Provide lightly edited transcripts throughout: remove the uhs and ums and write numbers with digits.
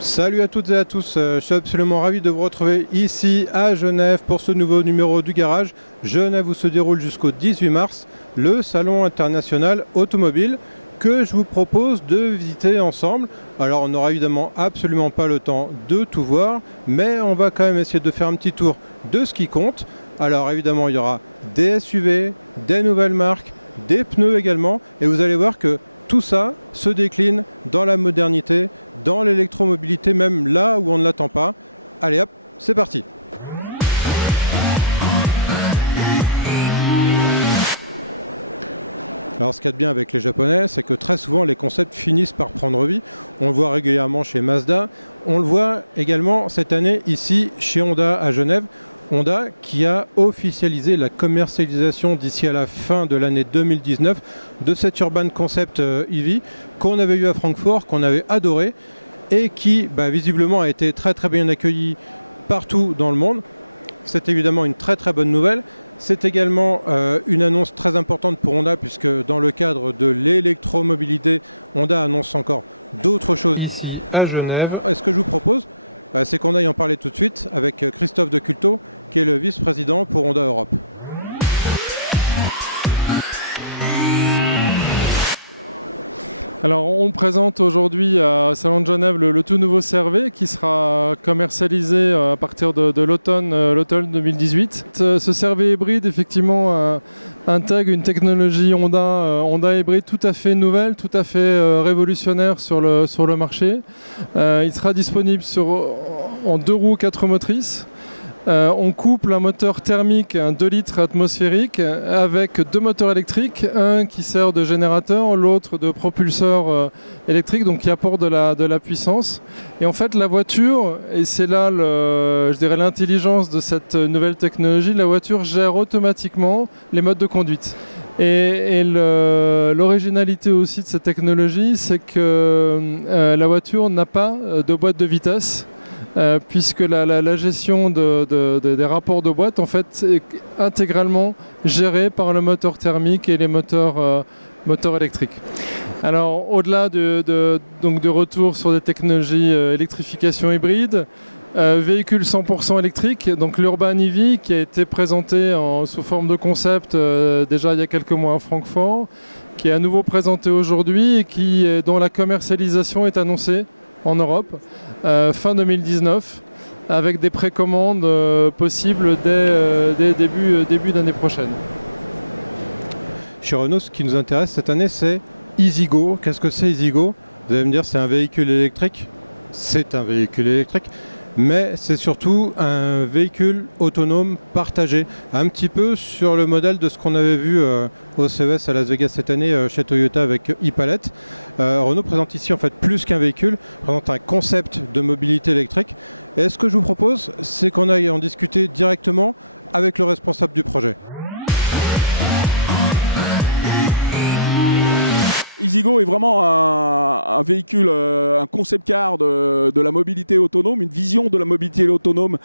Salut à toutes et à tous, je suis absolument ravi de vous retrouver ici à Genève pour ce nouveau numéro du Garage. Genève où se déroule jusqu'au 18 mars le Salon international automobile que je vous propose de visiter ensemble. Alors on n'aura évidemment absolument pas le temps de tout voir, mais on va quand même essayer de faire un petit tour de ce qui compte. Alors évidemment il y aura des SUV, des nouvelles marques, des pneus également, et vous allez voir que tout ça se décline dans la modernité, dans l'électromobilité, même là où on ne l'attend pas. Allez hop, c'est parti! Alors ce qu'il y a de bien avec les Japonais, c'est que très souvent les concepts finissent par prendre vie. On le voit régulièrement chez Mazda, on le voit également cette année ici chez Honda à Genève. Honda qui a officialisé la commercialisation d'ici à la fin de l'année 2019 de cet Urban Concept EV qu'on avait eu à Francfort, qu'on avait adoré et qui visiblement a été très bien accueilli partout dans le monde. C'est évidemment une très bonne nouvelle. C'est également une annonce très importante pour Honda puisque dans le cadre de l'électromobilité, Honda annonce encore d'autres choses ici à Genève. Et ce que je vous propose, c'est qu'on aille en parler tout de suite avec Christophe de Culto, qui est le vice-président pour Honda Europe. Alors on présente aujourd'hui à Salon de Genève le tout nouveau CR-V qui sera commercialisé à partir de l'automne 2018. Ce CR-V hybride effectivement intègre une technologie Honda hybride tout à fait nouvelle, tout à fait révolutionnaire sur le marché. Il sera disponible en 2 roues 4 motrices. On couple un moteur thermique, un 2 litres atmosphérique, avec 2 moteurs électriques, un qui sert de générateur, l'autre de propulseur électrique, donc qui apporte de la puissance. Et en fait, la voiture, et c'est là, je dirais, l'intelligence de cette nouvelle technologie, la voiture gère automatiquement les modes de conduite. Et l'originalité aussi de cette technologie, c'est que la voiture n'a pas de boîte de vitesse. Puisque la gestion des rapports de boîte en fait est intégralement gérée par le moteur thermique et les moteurs électriques. Alors au-delà de retour sur des technologies électrification hybride, véhicule 100% électrique, donc l'Urban EV qui a été présenté sous forme de concept déjà il y a quelques mois à Francfort, qui est à nouveau présenté aujourd'hui et dont la commercialisation est annoncée en Europe fin 2019 avec des précommandes possibles dès début d'année prochaine. Chez Renault, ce qui nous intéresse cette année, c'est Easygo. Qu'est-ce que c'est Easygo? Vous allez me dire, c'est un véhicule électrique. C'est un véhicule électrique, mais c'est surtout un véhicule autonome partagé, un petit peu sur le modèle de ce qu'on avait vu au CES à Las Vegas cette année chez Toyota avec e-Palette. Renault présente ici en fait plus qu'un véhicule, présente un concept de mobilité électrique. Et ce que je vous propose, c'est qu'on aille en discuter directement avec le responsable du projet. Easygo est vraiment un véhicule, un concept car de la mobilité autonome, une vision de la mobilité autonome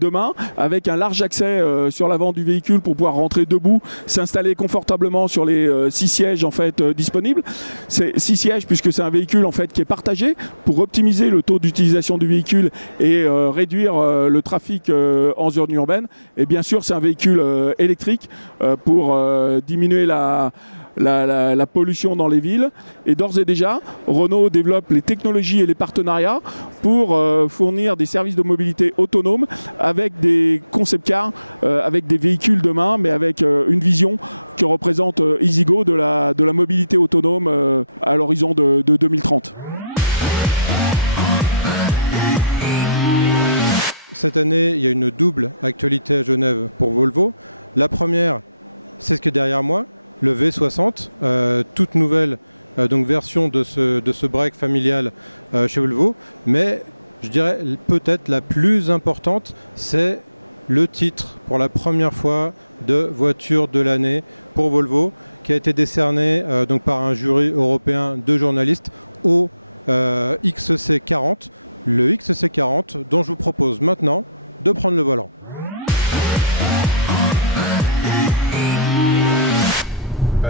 demain, avec un large accès sur l'avant du véhicule pour pouvoir rentrer debout, s'installer confortablement sur les 6 sièges en fait disponibles. C'est 6 sièges puisque c'est un véhicule en fait qui est partagé pour optimiser le taux d'utilisation du véhicule et réduire le trafic en zone urbaine. Et bien sûr, c'est un véhicule électrique pour diminuer la pollution dans les villes. Et d'ores et déjà, Renault développe les technologies et les partenariats pour fournir des services de mobilité autonome avec des concept cars, avec des véhicules demain, mais avec une vision que représente Easygo de la mobilité autonome à l'horizon de 2030. Cette année, il y a une double actualité à Genève pour Volvo. La première, c'est ce qui est derrière moi, le V60, toute nouvelle version de ce break familial chez Volvo. Mais je dirais peut-être la plus importante, c'est le titre pour la première fois de voiture de l'année pour Volvo, qui a été décerné donc par un jury européen de journalistes au XC40, le XC40 dont je vous propose maintenant de prendre le volant.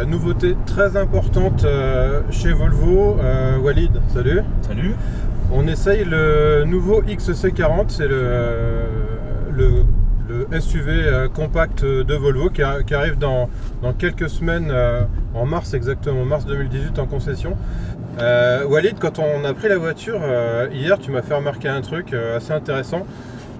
Nouveauté très importante chez Volvo. Walid, salut. Salut. On essaye le nouveau XC40, c'est le SUV compact de Volvo qui arrive dans quelques semaines, en mars exactement, mars 2018 en concession. Walid, quand on a pris la voiture hier, tu m'as fait remarquer un truc assez intéressant.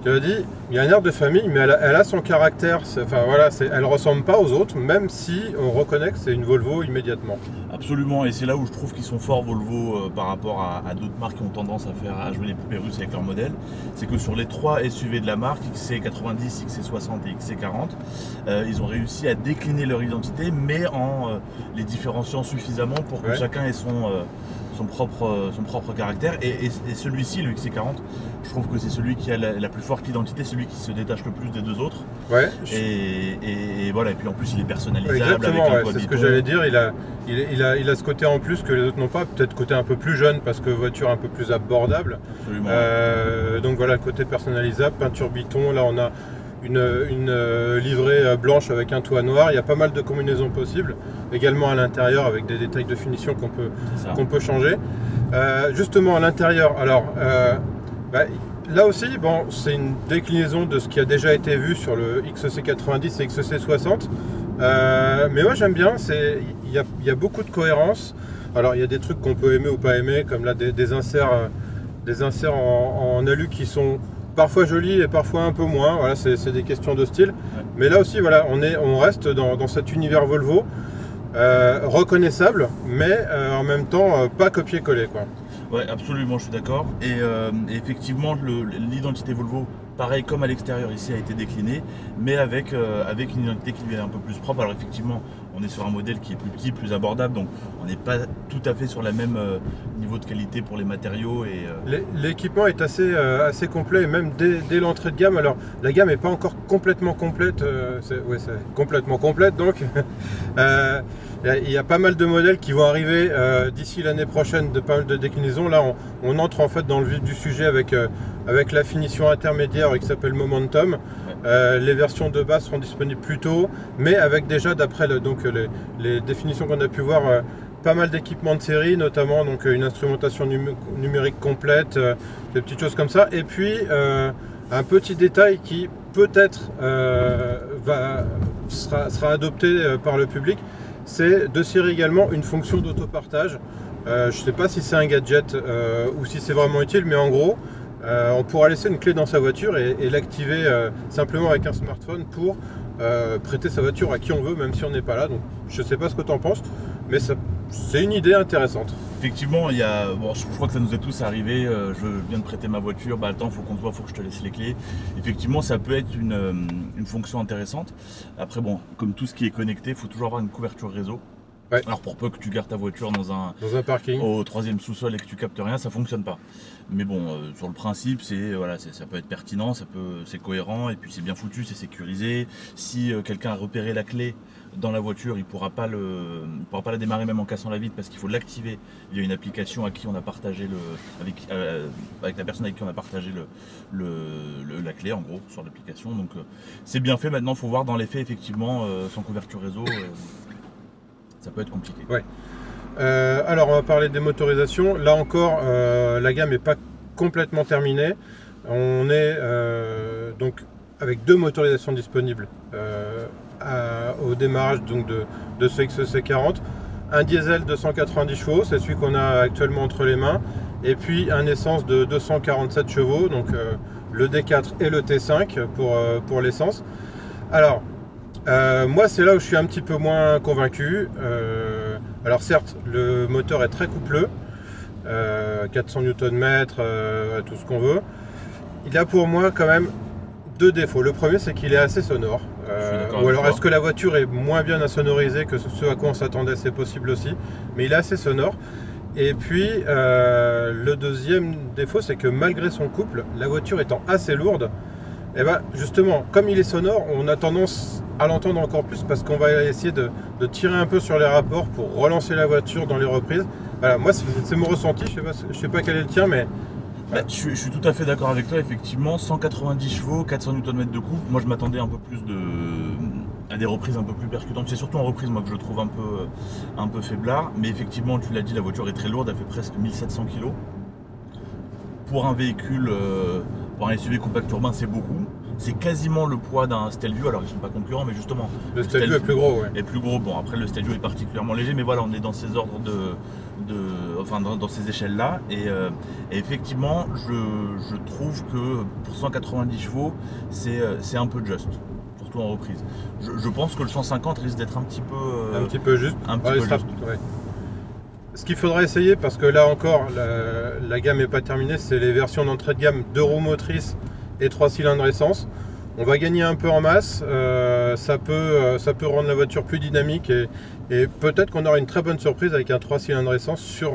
Tu as dit, il y a un air de famille, mais elle a son caractère. Enfin voilà, elle ressemble pas aux autres, même si on reconnaît que c'est une Volvo immédiatement. Absolument, et c'est là où je trouve qu'ils sont forts Volvo par rapport à d'autres marques qui ont tendance à jouer les poupées russes avec leur modèle. C'est que sur les 3 SUV de la marque, XC90, XC60 et XC40, ils ont réussi à décliner leur identité, mais en les différenciant suffisamment pour que chacun ait son propre caractère. Et celui-ci, le XC40, je trouve que c'est celui qui a la plus forte identité, celui qui se détache le plus des deux autres. Ouais. Et voilà, et puis en plus il est personnalisable. Exactement, avec un toit c'est ce que biton. j'allais dire. Il a ce côté en plus que les autres n'ont pas, peut-être côté un peu plus jeune parce que voiture un peu plus abordable. Absolument. Donc voilà, le côté personnalisable, peinture biton. Là on a une livrée blanche avec un toit noir. Il y a pas mal de combinaisons possibles. Également à l'intérieur avec des détails de finition qu'on peut changer. Justement à l'intérieur, alors là aussi, bon, c'est une déclinaison de ce qui a déjà été vu sur le XC90 et XC60. Mais moi j'aime bien, il y a beaucoup de cohérence. Alors il y a des trucs qu'on peut aimer ou pas aimer, comme là des inserts en alu qui sont parfois jolis et parfois un peu moins. Voilà, c'est des questions de style. Ouais. Mais là aussi, voilà, on reste dans cet univers Volvo, reconnaissable, mais en même temps pas copier-coller, quoi. Ouais, absolument, je suis d'accord. Et effectivement, l'identité Volvo, pareil comme à l'extérieur ici, a été déclinée, mais avec une identité qui est un peu plus propre. Alors effectivement, on est sur un modèle qui est plus petit, plus abordable, donc on n'est pas tout à fait sur le même niveau de qualité pour les matériaux. L'équipement est assez complet, et même dès l'entrée de gamme. Alors la gamme n'est pas encore complètement complète, c'est complètement complète donc. Il y a pas mal de modèles qui vont arriver d'ici l'année prochaine, de pas mal de déclinaisons. Là, on entre en fait dans le vif du sujet avec la finition intermédiaire qui s'appelle Momentum. Les versions de base seront disponibles plus tôt, mais avec déjà, d'après les définitions qu'on a pu voir, pas mal d'équipements de série, notamment donc une instrumentation numérique complète, des petites choses comme ça. Et puis un petit détail qui peut-être sera adopté par le public. C'est de série également une fonction d'autopartage. Je ne sais pas si c'est un gadget ou si c'est vraiment utile, mais en gros, on pourra laisser une clé dans sa voiture et l'activer simplement avec un smartphone pour prêter sa voiture à qui on veut, même si on n'est pas là. Donc, je ne sais pas ce que tu en penses, mais c'est une idée intéressante. Effectivement, je crois que ça nous est tous arrivé. Je viens de prêter ma voiture, attends, faut qu'on te voit, faut que je te laisse les clés. Effectivement, ça peut être une fonction intéressante. Après, bon, comme tout ce qui est connecté, il faut toujours avoir une couverture réseau. Ouais. Alors pour peu que tu gardes ta voiture dans un parking au 3e sous-sol et que tu captes rien, ça fonctionne pas. Mais bon, sur le principe, ça peut être pertinent, c'est cohérent et puis c'est bien foutu, c'est sécurisé. Si quelqu'un a repéré la clé dans la voiture, il pourra pas la démarrer même en cassant la vitre parce qu'il faut l'activer via une application à qui on a partagé avec la personne avec qui on a partagé la clé en gros sur l'application. Donc c'est bien fait. Maintenant, il faut voir dans les faits effectivement sans couverture réseau. Ça peut être compliqué. Ouais. Alors on va parler des motorisations. Là encore, la gamme n'est pas complètement terminée. On est donc avec 2 motorisations disponibles au démarrage donc de ce XC40. Un diesel de 190 chevaux, c'est celui qu'on a actuellement entre les mains. Et puis un essence de 247 chevaux, donc le D4 et le T5 pour l'essence. Alors, moi c'est là où je suis un petit peu moins convaincu. Alors certes le moteur est très coupleux, 400 Nm, tout ce qu'on veut. Il a pour moi quand même 2 défauts. Le premier c'est qu'il est assez sonore. Ou alors est-ce que la voiture est moins bien insonorisée que ce à quoi on s'attendait, c'est possible aussi. Mais il est assez sonore. Et puis le deuxième défaut c'est que malgré son couple, la voiture étant assez lourde, et ben justement comme il est sonore, on a tendance à l'entendre encore plus parce qu'on va essayer de tirer un peu sur les rapports pour relancer la voiture dans les reprises. Voilà, moi c'est mon ressenti, je sais pas quel est le tien, mais... Bah, je suis tout à fait d'accord avec toi, effectivement, 190 chevaux, 400 Nm de couple, moi je m'attendais un peu plus à des reprises un peu plus percutantes. C'est surtout en reprise moi que je trouve un peu faiblard, mais effectivement tu l'as dit, la voiture est très lourde, elle fait presque 1700 kg. Pour un véhicule, pour un SUV compact urbain, c'est beaucoup. C'est quasiment le poids d'un Stelvio, alors ils ne sont pas concurrents, mais justement... Le Stelvio est plus gros, ouais. Est plus gros, bon après le Stelvio est particulièrement léger, mais voilà, on est dans ces ordres enfin dans ces échelles-là, et effectivement, je trouve que pour 190 chevaux, c'est un peu juste, surtout en reprise. Je pense que le 150 risque d'être un petit peu juste. Un petit peu juste. Ouais. Ce qu'il faudra essayer, parce que là encore, la gamme n'est pas terminée, c'est les versions d'entrée de gamme 2 roues motrices et 3 cylindres essence. On va gagner un peu en masse, ça peut rendre la voiture plus dynamique et peut-être qu'on aura une très bonne surprise avec un 3 cylindres essence sur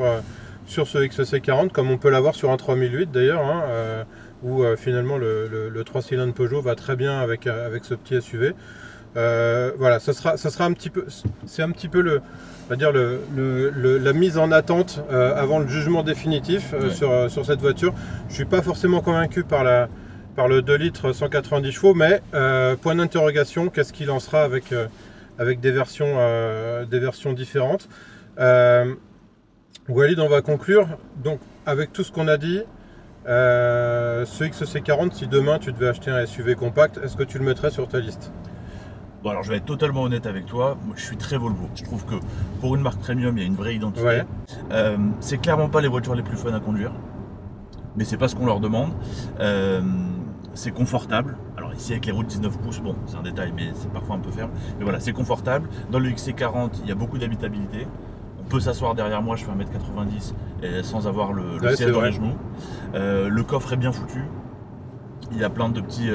ce XC40, comme on peut l'avoir sur un 3008 d'ailleurs, hein, où finalement le 3 cylindres Peugeot va très bien avec ce petit SUV. Voilà, ça sera un petit peu, c'est un petit peu on va dire la mise en attente avant le jugement définitif sur cette voiture. Je suis pas forcément convaincu par le 2 litres 190 chevaux, mais point d'interrogation, qu'est-ce qu'il en sera avec des versions différentes. Walid, on va conclure donc avec tout ce qu'on a dit. Ce XC40, si demain tu devais acheter un SUV compact, est-ce que tu le mettrais sur ta liste? Bon, alors je vais être totalement honnête avec toi, moi, je suis très Volvo. Je trouve que pour une marque premium, il y a une vraie identité. Ouais. C'est clairement pas les voitures les plus fun à conduire, mais c'est pas ce qu'on leur demande. C'est confortable. Alors ici avec les roues de 19 pouces, bon c'est un détail, mais c'est parfois un peu ferme. Mais voilà, c'est confortable. Dans le XC40, il y a beaucoup d'habitabilité. On peut s'asseoir derrière moi, je fais 1m90 et sans avoir le siège dans les genoux. Le coffre est bien foutu. Il y a plein de petits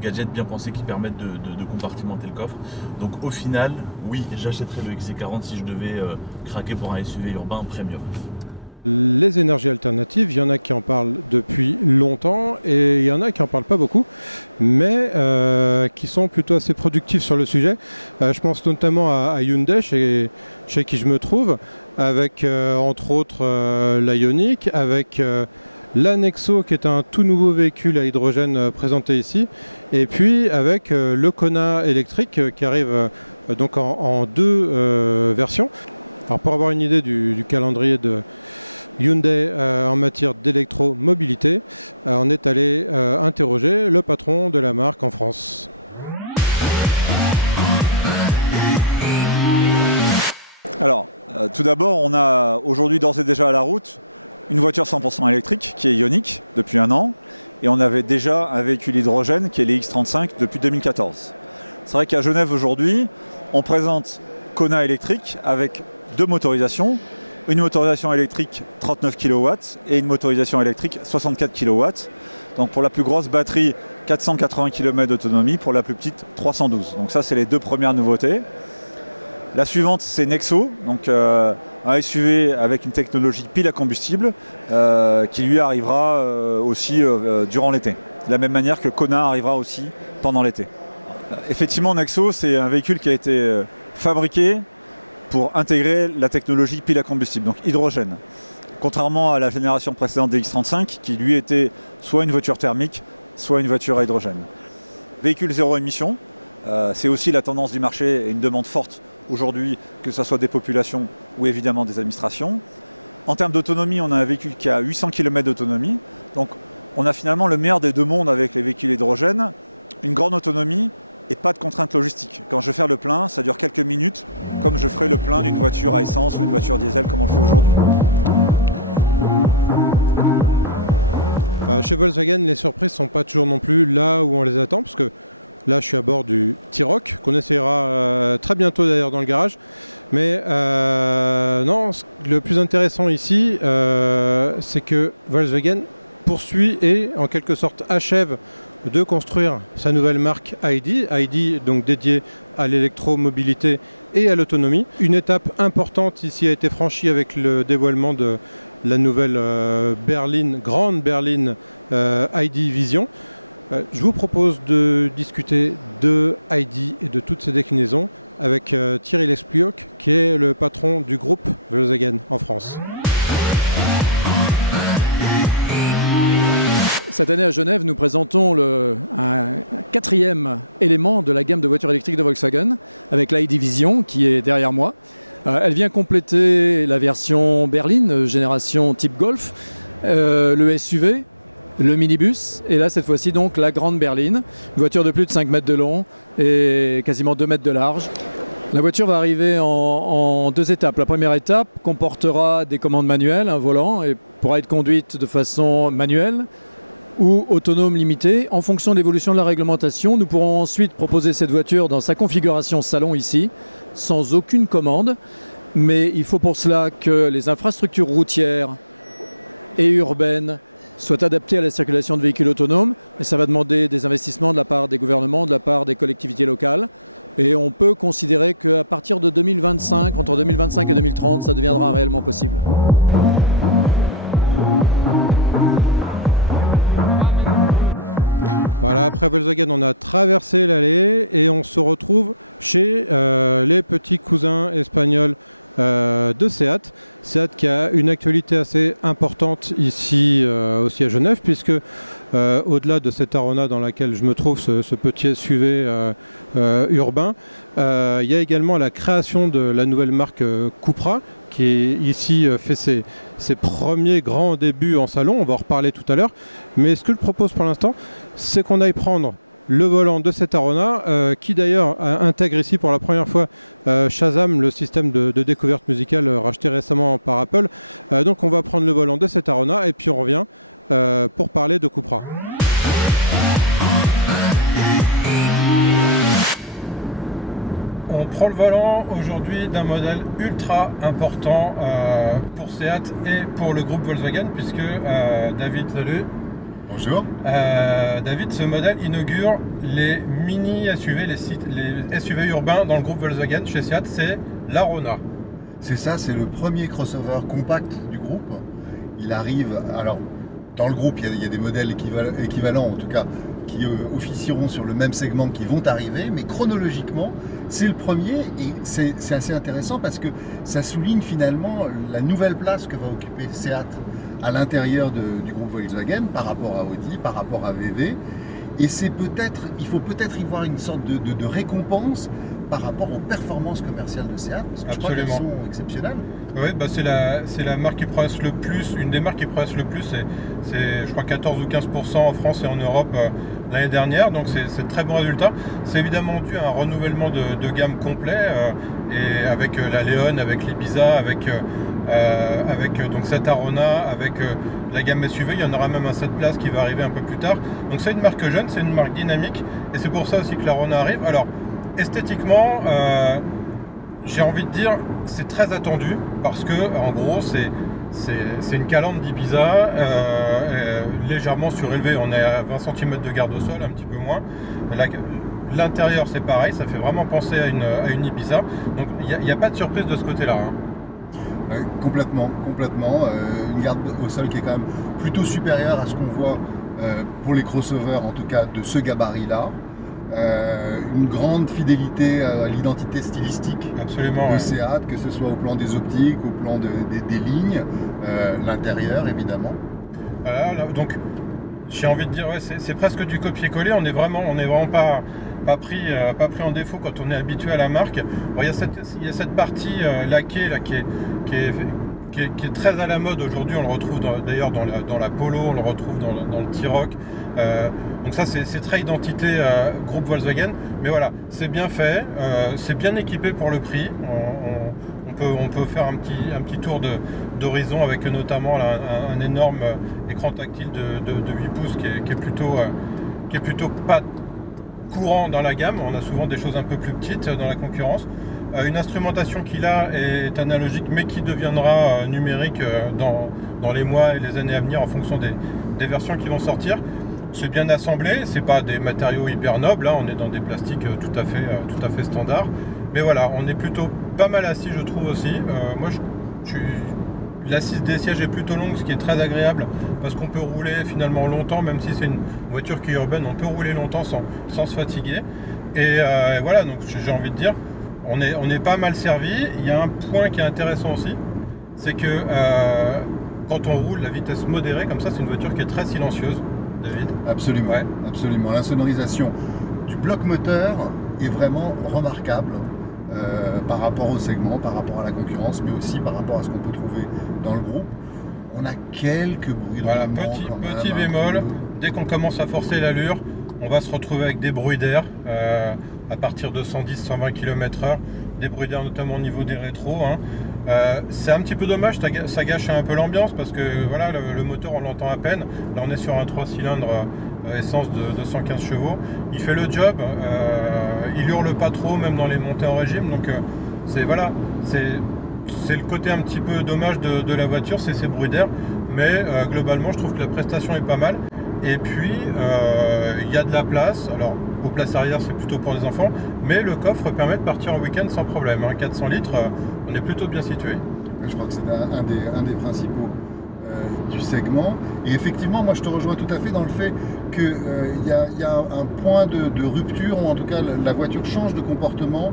gadgets bien pensés qui permettent de compartimenter le coffre. Donc au final, oui, j'achèterais le XC40 si je devais craquer pour un SUV urbain premium. Les énergies alternatives, il y en a qui en parlent depuis longtemps et il y en a qui n'en parlent pas beaucoup, mais qui sont plutôt assez productifs sur le sujet. Je pense notamment à Hyundai, chez qui je me trouve, avec entre autres l'Ioniq, avec la Nexo qui est un tout nouveau véhicule à hydrogène présenté ici, et puis avec le Kona électrique qui arrive donc en deux versions. Alors pour avoir une idée du calendrier de Hyundai en matière d'électromobilité, on est allé interroger le patron de la marque en France. Alors, tout d'abord, on a aujourd'hui d'ores et déjà à la route une voiture 100% électrique qui est Ioniq depuis 1 an, et on avait déjà un véhicule hydrogène qui est l'X35 depuis 2014. C'est vrai qu'à Genève aujourd'hui, on présente Kona électrique avec 2 motorisations, une motorisation électrique 39 kW et une motorisation électrique 64 kW. Donc pour la plus grosse batterie, 480 km d'autonomie, pour la plus petite 312. Donc ça, c'est les 2 premières nouveautés. La suivante, c'est Nexo, donc un SUV avec une technologie pile à combustible qui lui arrivera aussi durant l'été. De la même manière que Kona arrivera aussi pendant l'été. Effectivement, Nexo, c'est un véhicule qui a été fabriqué pour intégrer la technologie pile à combustible, donc hydrogène. Contrairement à la génération précédente des X35, qui lui était soit une voiture thermique, soit une voiture à hydrogène. Véhicule zéro émission, c'est aussi la tendance du marché et une demande forte aujourd'hui, que ce soit des populations ou évidemment des administrations. En termes d'autonomie, on a un véhicule qui a 800 km d'autonomie. Donc on a finalement le meilleur des 2 mondes avec les véhicules hydrogène, une grande autonomie et pas de contraintes logistiques. Quand je vais faire le plein, ça dure quelques minutes, comme je ferai le plein d'une voiture à essence ou une voiture diesel comme on le fait aujourd'hui. Chez Volkswagen, les surprises ne sont pas toujours non plus là où on les attend, parce que là, je suis à bord du T-Roc, qu'on essaiera très bientôt d'ailleurs dans le garage. Mais non, le plus intéressant ici, c'est que Volkswagen poursuit et en quelque sorte achève de construire sa nouvelle marque ID. ID donc dédiée à l'électromobilité et à l'autonomie. Une étape importante ici a été franchie avec le dévoilement de la nouvelle grande berline ID Vision. Je vous propose de discuter de ID et de toutes ses déclinaisons avec Thierry Lesplioc, qui est le patron du groupe Volkswagen en France. Cette année à Genève, nous présentons un 4e élément de la gamme de voitures électriques de Volkswagen avec l'ID Vision qui est derrière moi. Elle vient compléter la version berline, génération type Golf, le SUV, le minibus et là cette fois-ci donc la grande berline, une voiture de plus de 5 mètres de long et quasiment 2 mètres de large. La voiture va arriver en 2 étapes. La première étape comportera des commandes manuelles, un volant, et pourra être conduite de façon manuelle ou autonome limitée. En fonction de l'évolution de la réglementation, nous pourrons ensuite proposer cette voiture dans sa configuration salon ici, sans aucune commande. Mais il faut pour cela que les infrastructures routières et urbaines soient adaptées à la circulation de véhicules autonomes. Et ça va demander des investissements de la part des gouvernements, de la part des collectivités locales. Et on peut considérer qu'à partir de 2025, entre 2025 et 2030, ça deviendra réellement possible. Voilà, après Volkswagen, on a traversé l'allée et on se retrouve chez les petits cousins espagnols de Seat. Seat qui a une actualité assez importante ici aussi à Genève, puisque au-delà de cette Arona dans laquelle je me trouve, ce petit SUV urbain, il y a également la création de la nouvelle marque Cupra, qui ici fait ses premiers grands débuts en salon. On va en reparler tout à l'heure. Mais ce que je propose pour l'instant, c'est qu'on aille prendre le volant de cette Arona, qui d'ailleurs intègre ici pour la première fois Shazam, le système de découverte musicale racheté récemment par Apple. Donc on va prendre le volant de cette Arona et puis on revient pour parler de Cupra. On prend le volant aujourd'hui d'un modèle ultra important pour Seat et pour le groupe Volkswagen, puisque David, salut. Bonjour. David, ce modèle inaugure les mini SUV, les SUV urbains dans le groupe Volkswagen chez Seat, c'est l'Arona. C'est ça, c'est le premier crossover compact du groupe. Il arrive, alors dans le groupe il y a des modèles équivalents en tout cas, qui officieront sur le même segment, qui vont arriver, mais chronologiquement, c'est le premier et c'est assez intéressant parce que ça souligne finalement la nouvelle place que va occuper Seat à l'intérieur du groupe Volkswagen par rapport à Audi, par rapport à VW. Et c'est il faut peut-être y voir une sorte de récompense par rapport aux performances commerciales de Seat, parce que je crois qu'elles sont exceptionnelles. Oui, bah c'est la marque qui progresse le plus, une des marques qui progresse le plus, c'est je crois 14 ou 15% en France et en Europe l'année dernière, donc c'est très bon résultat. C'est évidemment dû à un renouvellement de gamme complet, et avec la Leon, avec l'Ibiza, avec donc cette Arona, avec la gamme SUV, il y en aura même un 7 places qui va arriver un peu plus tard. Donc c'est une marque jeune, c'est une marque dynamique, et c'est pour ça aussi que l'Arona arrive. Alors esthétiquement, j'ai envie de dire, c'est très attendu, parce que en gros c'est une calandre d'Ibiza, légèrement surélevée. On est à 20 cm de garde au sol, un petit peu moins. L'intérieur c'est pareil, ça fait vraiment penser à une Ibiza, donc il n'y a pas de surprise de ce côté là, hein. Complètement. Une garde au sol qui est quand même plutôt supérieure à ce qu'on voit pour les crossovers, en tout cas de ce gabarit-là. Une grande fidélité à l'identité stylistique. Absolument, de Seat, que ce soit au plan des optiques, au plan des lignes, l'intérieur évidemment. Voilà, donc j'ai envie de dire, ouais, c'est presque du copier-coller. On n'est vraiment pas pris en défaut quand on est habitué à la marque. Bon, il y a cette partie laquée là, qui est très à la mode aujourd'hui. On le retrouve d'ailleurs dans la Polo, on le retrouve dans le T-Roc. Donc ça c'est très identité groupe Volkswagen. Mais voilà, c'est bien fait, c'est bien équipé pour le prix. On peut faire un petit tour d'horizon avec notamment là, un énorme écran tactile de 8 pouces qui est plutôt pas courant dans la gamme. On a souvent des choses un peu plus petites dans la concurrence. Une instrumentation qui là est analogique mais qui deviendra numérique dans les mois et les années à venir en fonction des versions qui vont sortir. C'est bien assemblé, c'est pas des matériaux hyper nobles, hein, on est dans des plastiques tout à fait standards. Mais voilà, on est plutôt pas mal assis, je trouve aussi. Moi L'assise des sièges est plutôt longue, ce qui est très agréable parce qu'on peut rouler finalement longtemps, même si c'est une voiture qui est urbaine, on peut rouler longtemps sans se fatiguer. Et voilà, donc j'ai envie de dire, on est pas mal servi. Il y a un point qui est intéressant aussi, c'est que quand on roule la vitesse modérée, comme ça, c'est une voiture qui est très silencieuse, David. Absolument, Ouais. absolument. La sonorisation du bloc moteur est vraiment remarquable par rapport au segment, par rapport à la concurrence, mais aussi par rapport à ce qu'on peut trouver dans le groupe. On a quelques bruits de Voilà, roulement quand petit même, bémol, un peu. dès qu'on commence à forcer l'allure, on va se retrouver avec des bruits d'air à partir de 110-120 km/h, des bruits d'air notamment au niveau des rétros. Hein. C'est un petit peu dommage, ça gâche un peu l'ambiance parce que voilà, le moteur on l'entend à peine. Là on est sur un 3 cylindres essence de 115 chevaux. Il fait le job, il hurle pas trop même dans les montées en régime. Donc c'est le côté un petit peu dommage de la voiture, c'est ces bruits d'air. Mais globalement je trouve que la prestation est pas mal. Et puis il y a de la place. Alors aux places arrière c'est plutôt pour les enfants, mais le coffre permet de partir en week-end sans problème. Hein. 400 litres, on est plutôt bien situé. Je crois que c'est un des principaux du segment. Et effectivement, moi je te rejoins tout à fait dans le fait qu'il y a un point de rupture, ou en tout cas la voiture change de comportement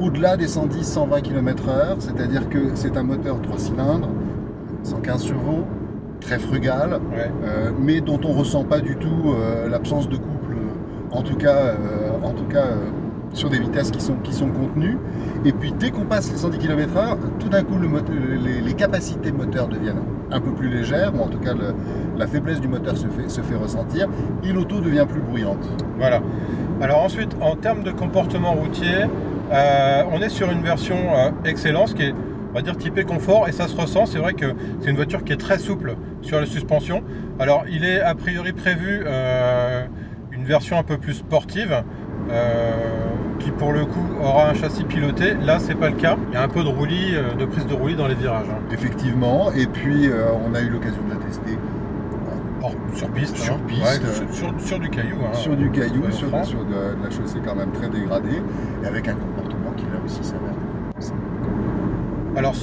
au-delà des 110-120 km/h, c'est-à-dire que c'est un moteur 3 cylindres, 115 chevaux, très frugal, Ouais. mais dont on ne ressent pas du tout l'absence de couple, en tout cas sur des vitesses qui sont contenues. Et puis dès qu'on passe les 110 km/h, tout d'un coup les capacités moteur deviennent un peu plus légères, ou en tout cas la faiblesse du moteur se fait ressentir, et l'auto devient plus bruyante. Voilà. Alors ensuite, en termes de comportement routier, on est sur une version Excellence qui est, on va dire, typée confort, et ça se ressent. C'est vrai que c'est une voiture qui est très souple sur la suspension. Alors il est a priori prévu une version un peu plus sportive, qui pour le coup aura un châssis piloté. Là c'est pas le cas, il y a un peu de roulis, de prise de roulis dans les virages. Hein. Effectivement, et puis on a eu l'occasion de la tester Sur piste, Sur hein. piste. Ouais, sur du caillou. Hein. sur du caillou, Ouais, sur France. de la chaussée quand même très dégradée, et avec un comportement qui là aussi s'avère. Alors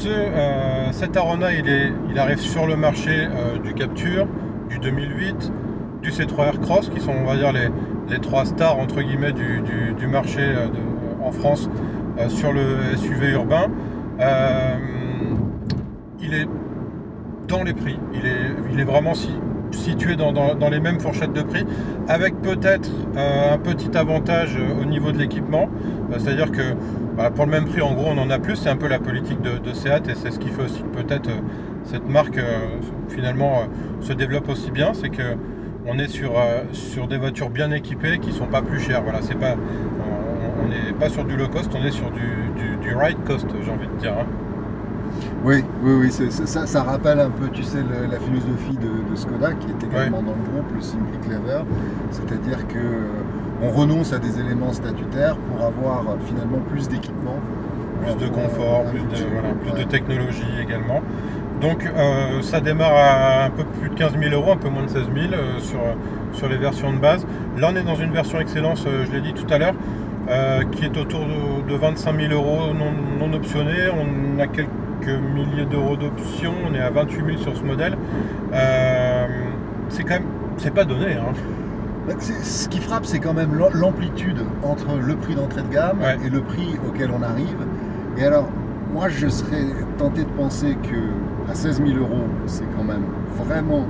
cet Arona il arrive sur le marché du Capture, du 2008, du C3 Aircross, qui sont, on va dire, les trois stars entre guillemets du marché en France sur le SUV urbain. Il est dans les prix, il est vraiment situé dans les mêmes fourchettes de prix, avec peut-être un petit avantage au niveau de l'équipement, c'est-à-dire que pour le même prix, en gros, on en a plus. C'est un peu la politique de Seat, et c'est ce qui fait aussi que peut-être cette marque finalement se développe aussi bien. C'est que on est sur des voitures bien équipées qui sont pas plus chères. Voilà, on n'est pas sur du low cost, on est sur du ride cost, j'ai envie de dire. Hein. Oui, ça rappelle un peu, tu sais, la philosophie de Skoda, qui est également dans le groupe, le Simply Clever, c'est-à-dire que on renonce à des éléments statutaires pour avoir finalement plus d'équipement, plus de confort, plus de technologie également. Donc ça démarre à un peu plus de 15 000 €, un peu moins de 16 000 sur les versions de base. Là on est dans une version Excellence, je l'ai dit tout à l'heure, qui est autour de 25 000 € non optionnés. On a quelques milliers d'euros d'options, on est à 28 000 sur ce modèle. C'est quand même, c'est pas donné. Hein. Ce qui frappe, c'est quand même l'amplitude entre le prix d'entrée de gamme et le prix auquel on arrive. Et alors, moi, je serais tenté de penser que à 16 000 €, c'est quand même vraiment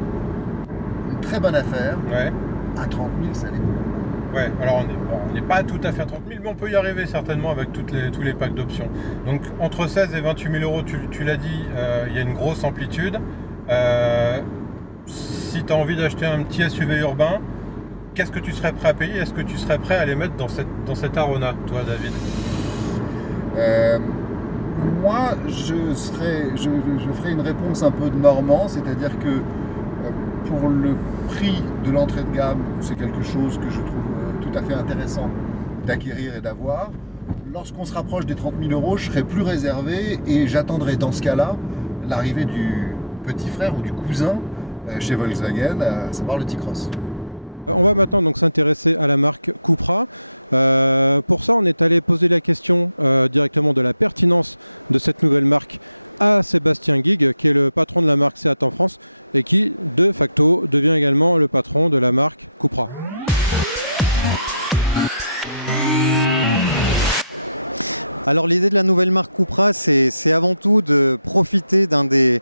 une très bonne affaire. Ouais. À 30 000, ça l'est beaucoup. Ouais, alors on n'est pas tout à fait à 30 000, mais on peut y arriver certainement avec tous les packs d'options. Donc entre 16 et 28 000 €, tu l'as dit, il y a une grosse amplitude. Si tu as envie d'acheter un petit SUV urbain, qu'est-ce que tu serais prêt à payer? Est-ce que tu serais prêt à les mettre dans cette Arona, toi, David? Moi, je ferais une réponse un peu de normand, c'est-à-dire que pour le prix de l'entrée de gamme, c'est quelque chose que je trouve tout à fait intéressant d'acquérir et d'avoir. Lorsqu'on se rapproche des 30 000 €, je serais plus réservé, et j'attendrai dans ce cas-là l'arrivée du petit frère ou du cousin chez Volkswagen, à savoir le T-Cross. On va maintenant donc s'intéresser à la marque Cupra. Pour ça, on est allé poser la question directement de la pertinence de cette nouvelle marque à Sébastien Guigues, qui est le patron de la marque Seat en France et qui, de facto, devient également le patron de la marque Cupra. Alors l'idée de la nouvelle marque Cupra, c'est avant tout de profiter d'un des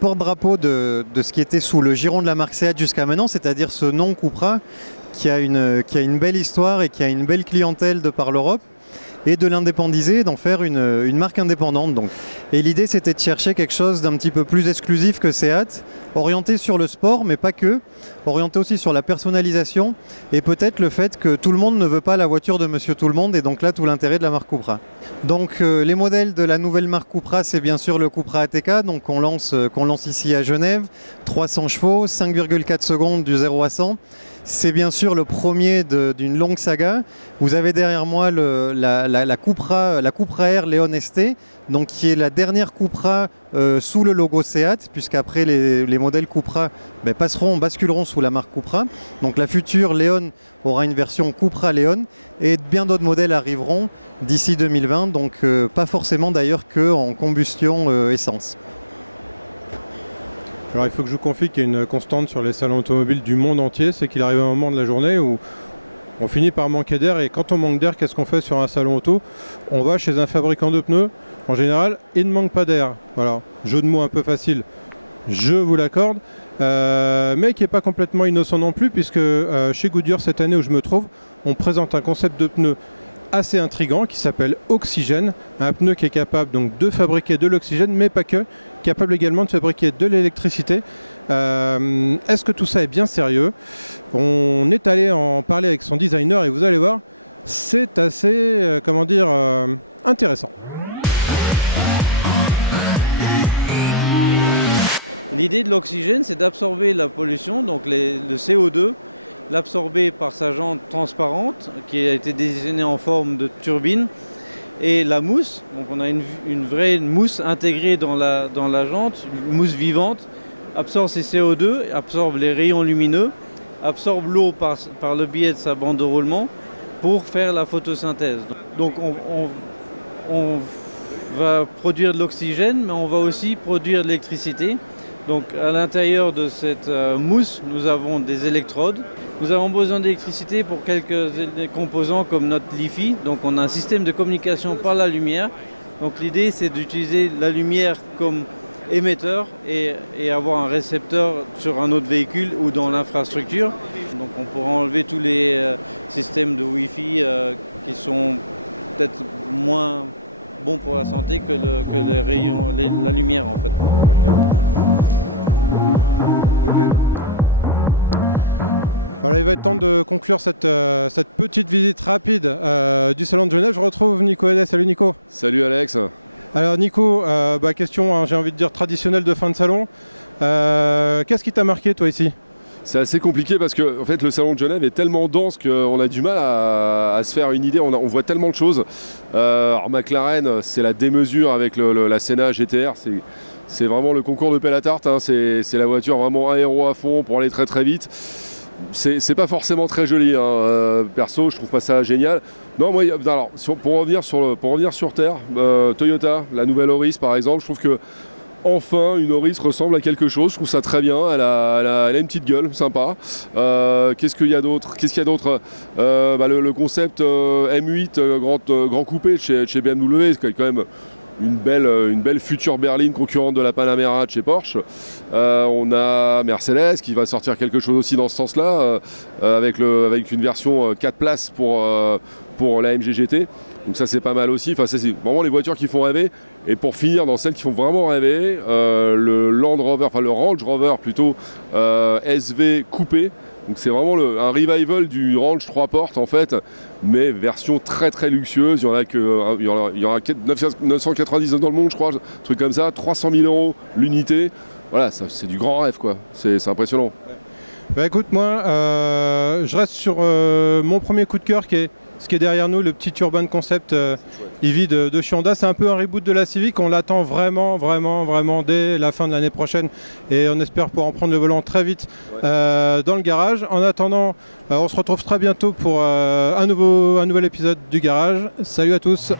porte-drapeaux de ce qui était sous le giron de la marque Seat jusqu'à maintenant, c'est-à-dire ce nom Cupra qui a une belle histoire et qui a une belle clientèle de par l'Europe, et de l'indépendiser, d'en faire une marque indépendante. Donc. Et l'idée, c'était de chercher quelque chose d'un petit peu plus exclusif que Seat, orienté sur le sport, mais pas que, orienté aussi sur la personnalisation, et peut-être le fait que tout le monde ne veut pas la voiture de Monsieur Tout-le-Monde, et donc là, tout l'intérêt de la marque Cupra. Donc les modèles de la nouvelle marque Cupra, c'est bien sûr le Cupra ATK, donc qu'on lance ici à Genève, 300 chevaux, 5,4 secondes du 0 à 100. C'est bien sûr le premier d'une longue saga. Vous avez derrière moi la Cupra Air Leon ST, donc qui est la dernière Cupra sous le logo Seat, puisqu'après les modèles Cupra basculeront sous la marque Cupra. Donc la future Leon aura une version Cupra Leon et bien d'autres modèles arriveront d'ici 2020, donc pas forcément d'ailleurs qu'en combustion essence. Alors il faut que je vous confie qu'il y a une constante sur les salons automobiles du monde entier, c'est qu'il arrive un moment de la journée où on finit par manquer d'air, et quand on manque d'air, qu'est-ce qu'on fait sur un salon auto? On va chez un fabricant de pneus, en général, il ne manque pas d'air. Voilà, jeu de mots un peu facile, je vous l'accorde, mais qui n'est pas complètement innocent non plus, puisque chez Goodyear cette année où je me trouve, on présente un concept de pneu assez intriguant qui s'appelle Oxygène, un pneu qui est capable donc de fabriquer de l'oxygène, mais pas que, capable également de fabriquer de l'électricité. Est-ce que tout ça est bien sérieux? On est allé en parler avec son designer et vous allez voir, c'est assez, intéressant. L'idée de l'oxygène, c'est d'absorber la pollution, donc le CO2, l'absorber par sa jante transparente qui a été dessinée en forme de turbine, et la mousse, donc on a une vraie mousse intégrée dans la jante, une mousse vivante, absorbe ces CO2, absorbe les rayons lumineux, absorbe l'eau par le biais de sa bande de roulement pour faire la photosynthèse. Donc on va produire de l'oxygène, mais on va aussi produire de l'électricité. Donc à l'intérieur de cette mousse, nous avons des électrodes. Nous avons besoin d'électricité pour quelques composants comme notre Li-Fi. Donc on a un système de communication par la lumière. Donc l'idée, c'est d'utiliser la lumière comme émetteur et avoir un récepteur sur un autre véhicule ou dans l'infrastructure. Donc on pourra enlever tous les systèmes de Wi-Fi qui sont peut-être moins bons pour la santé que les rayons, la lumière en fait. Voilà, il va être temps de conclure cette petite visite rapide du salon de Genève. Je retrouve Nico Hédé. Salut Nico. Salut Alex. Alors Nico, question, hein, j'ai envie de dire traditionnelle de fin de salon. Qu'est-ce qui t'a marqué toi ici? C'est assez compliqué parce que en fait, le salon de Genève est tellement dense qu'on a du mal à se faire une idée. On voit tellement de choses. Alors McLaren, c'est la démesure avec la Senna GTR. C'est vraiment le concours de pelle à tarte. Hein. C'est la voiture vraiment aéro à fond pour aller très très vite. C'est pas forcément très joli, hein. Perso je trouve pas ça génial. Non, moi, alors, pour revenir sur Terre, Toyota, la nouvelle Auris par exemple, je trouve que enfin une Auris ressemble à quelque chose, je trouve ça très bien, elle a une petite gueule, sympa. Qu'est-ce qu'il y a d'autre? Le concept M8 grand coupé chez BMW, c'est quand même une belle future berline concurrente de la Panamera de chez Porsche. On a Mercedes qui va sortir quelque chose aussi dans ce sens-là, avec une version 4 places pour la AMG GT. Donc ça c'est pas mal aussi. Enfin, c'est vraiment les voitures qui font rêver. Et pour finir dans celles qui font vraiment rêver, le Range Rover plutôt SV coupé. Donc c'est vraiment un revival du Range 3 portes en fait, mais version très très luxueuse. Il y en a 999 dans le monde je crois, un truc comme ça, 300 000 € l'unité. Voilà, c'est du grand rêve quoi, c'est impressionnant. Bah écoute, moi je reste sur mon premier coup de cœur qui est ce qui est derrière nous, le petit Urban Concept EV de chez Honda. C'est un peu un reboot de la Civic, on l'attend vraiment dès la fin de l'année prochaine et on espère pouvoir en prendre le volant très vite dans le garage. En attendant, on se retrouve très bientôt pour un nouvel épisode du garage. Salut à tous.